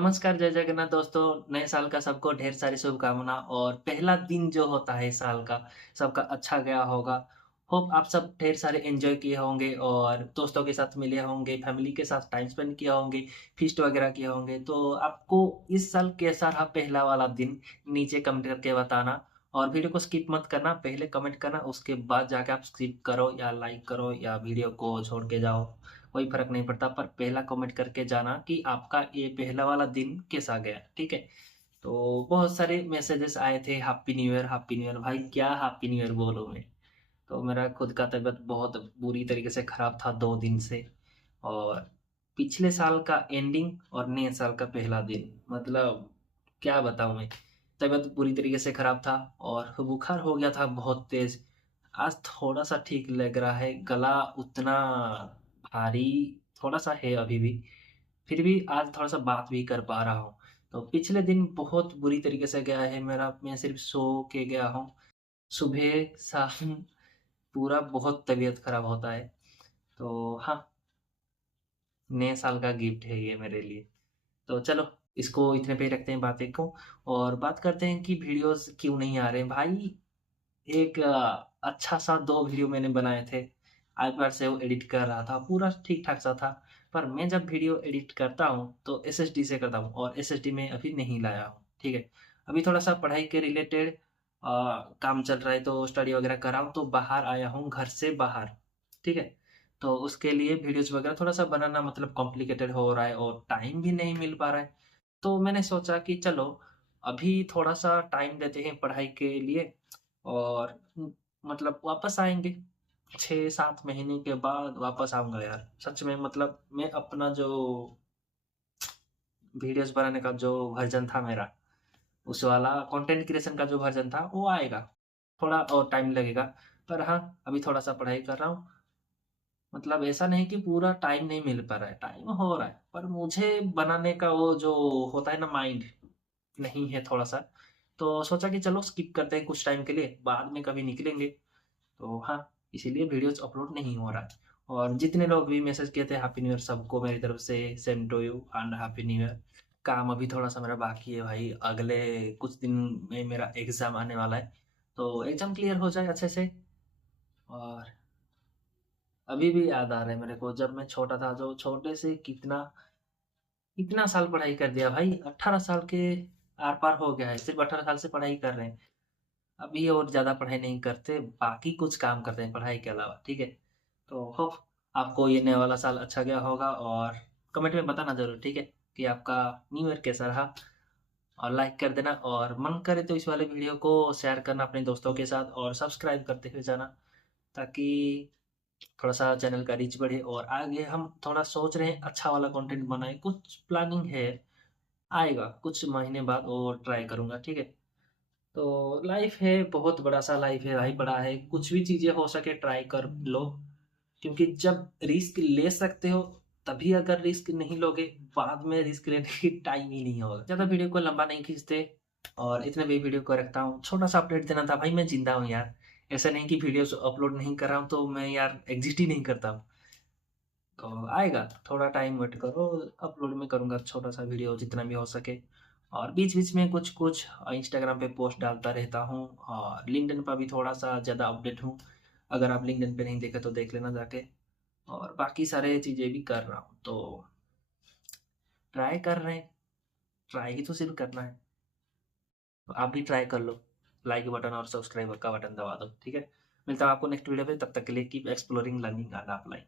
नमस्कार, जय जगन्नाथ दोस्तों। नए साल का सबको ढेर सारी शुभकामना और पहला दिन जो होता है साल का, सबका अच्छा गया होगा। होप आप सब ढेर सारे एन्जॉय किए होंगे और दोस्तों के साथ मिले होंगे, फैमिली के साथ टाइम स्पेंड किया होंगे, फ़ीस्ट वगैरह किए होंगे। तो आपको इस साल कैसा रहा पहला वाला दिन, नीचे कमेंट करके बताना और वीडियो को स्किप मत करना, पहले कमेंट करना, उसके बाद जाके आप स्किप करो या लाइक करो या वीडियो को छोड़ के जाओ। कोई फ़र्क नहीं पड़ता, पर पहला कमेंट करके जाना कि आपका ये पहला वाला दिन कैसा गया, ठीक है? तो बहुत सारे मैसेजेस आए थे, हैप्पी न्यू ईयर। भाई क्या हैप्पी न्यू ईयर बोलूँ मैं? तो मेरा खुद का तबीयत बहुत बुरी तरीके से खराब था 2 दिन से और पिछले साल का एंडिंग और नए साल का पहला दिन, मतलब क्या बताऊँ मैं? तबीयत पूरी तरीके से खराब था और बुखार हो गया था बहुत तेज़। आज थोड़ा-सा ठीक लग रहा है, गला उतना भारी थोड़ा-सा है अभी भी, फिर भी आज थोड़ा-सा बात भी कर पा रहा हूँ। तो पिछले दिन बहुत बुरी तरीके से गया है मेरा, मैं सिर्फ़ सो के गया हूँ। सुबह, शाम पूरा बहुत तबीयत खराब होता है। तो हाँ, नए साल का गिफ्ट है ये मेरे लिए। तो चलो, इसको इतने पे ही रखते हैं बातें को और बात करते हैं कि वीडियोज़ क्यों नहीं आ रहे हैं। भाई एक अच्छा-सा 2 वीडियो मैंने बनाए थे। आइपैड से वो एडिट कर रहा था, पूरा ठीक-ठाक सा था। पर मैं जब वीडियो एडिट करता हूँ, तो एसएसडी से करता हूँ और एसएसडी में अभी नहीं लाया हूँ, ठीक है? अभी थोड़ा-सा पढ़ाई के रिलेटेड काम चल रहा है, तो स्टडी वगैरह कर रहा हूँ, तो बाहर आया हूँ घर से बाहर, ठीक है? तो उसके लिए वीडियोज़ वगैरह थोड़ा-सा बनाना मतलब कॉम्प्लिकेटेड हो रहा है और टाइम भी नहीं मिल पा रहा है। तो मैंने सोचा कि चलो, अभी थोड़ा-सा टाइम देते हैं पढ़ाई के लिए और मतलब वापस आएँगे, 6-7 महीने के बाद वापस आऊँगा यार। सच में मतलब मैं अपना जो वीडियोज़ बनाने का जो वर्ज़न था मेरा, उस वाला कंटेंट क्रिएशन का जो वर्ज़न था, वो आएगा। थोड़ा और टाइम लगेगा, पर हाँ, अभी थोड़ा-सा पढ़ाई कर रहा हूँ। मतलब ऐसा नहीं कि पूरा टाइम नहीं मिल पा रहा है, टाइम हो रहा है, पर मुझे बनाने का वो जो होता है ना माइंड, नहीं है थोड़ा-सा। तो सोचा कि चलो स्किप करते हैं कुछ टाइम के लिए, बाद में कभी निकलेंगे। तो हाँ, इसीलिए वीडियोज़ अपलोड नहीं हो रहा है और जितने लोग भी मैसेज किए थे हैप्पी न्यू ईयर सबको मेरी तरफ से same to you and happy new year. काम अभी थोड़ा-सा मेरा बाकी है भाई, अगले कुछ दिन में मेरा एग्ज़ाम आने वाला है, तो एग्ज़ाम क्लियर हो जाए अच्छे से और अभी भी याद आ रहा है मेरे को जब मैं छोटा था, जो छोटे से कितना कितना साल पढ़ाई कर दिया भाई, 18 साल के आर-पार हो गया है, सिर्फ़ 18 साल से पढ़ाई कर रहे हैं। अभी और ज़्यादा पढ़ाई नहीं करते, बाकी कुछ काम करते हैं पढ़ाई के अलावा, ठीक है? तो होप आपको ये नया वाला साल अच्छा गया होगा और कमेंट में बताना ज़रूर, ठीक है? कि आपका न्यू ईयर कैसा रहा और लाइक कर देना और मन करे तो इस वाले वीडियो को शेयर करना अपने दोस्तों के साथ और सब्सक्राइब करते हुए जाना, ताकि थोड़ा-सा चैनल का रीच बढ़े और आगे हम थोड़ा सोच रहे हैं अच्छा वाला कंटेंट बनाएँ, कुछ प्लानिंग है, आएगा कुछ महीने बाद और ट्राई करूँगा, ठीक है? तो लाइफ है, बहुत बड़ा-सा लाइफ है भाई, बड़ा है, कुछ भी चीज़ें हो सके ट्राई कर लो, क्योंकि जब रिस्क ले सकते हो, तभी अगर रिस्क नहीं लोगे, बाद में रिस्क लेने की टाइम ही नहीं होगा। ज़्यादा वीडियो को लंबा नहीं खींचते और इतने में वीडियो को रखता हूँ। छोटा-सा अपडेट देना था भाई, मैं ज़िंदा हूँ यार, ऐसा नहीं कि वीडियोज़ अपलोड नहीं कर रहा हूँ, तो मैं यार एग्ज़िस्ट ही नहीं करता हूँ। तो आएगा, थोड़ा टाइम वेट करो, अपलोड मैं करूँगा छोटा-सा वीडियो जितना भी हो सके और बीच-बीच में कुछ-कुछ इंस्टाग्राम पे पोस्ट डालता रहता हूँ और लिंक्डइन पर भी थोड़ा-सा ज़्यादा अपडेट हूँ। अगर आप लिंक्डइन पे नहीं देखे तो देख लेना जाके और बाकी सारे चीज़ें भी कर रहा हूँ। तो ट्राई कर रहे हैं, ट्राई ही तो सिर्फ़ करना है। तो आप भी ट्राई कर लो, लाइक बटन और सब्सक्राइब का बटन दबा दो, ठीक है? मिलता हूँ आपको नेक्स्ट वीडियो पे, तब तक के लिए keep exploring, learning and apply.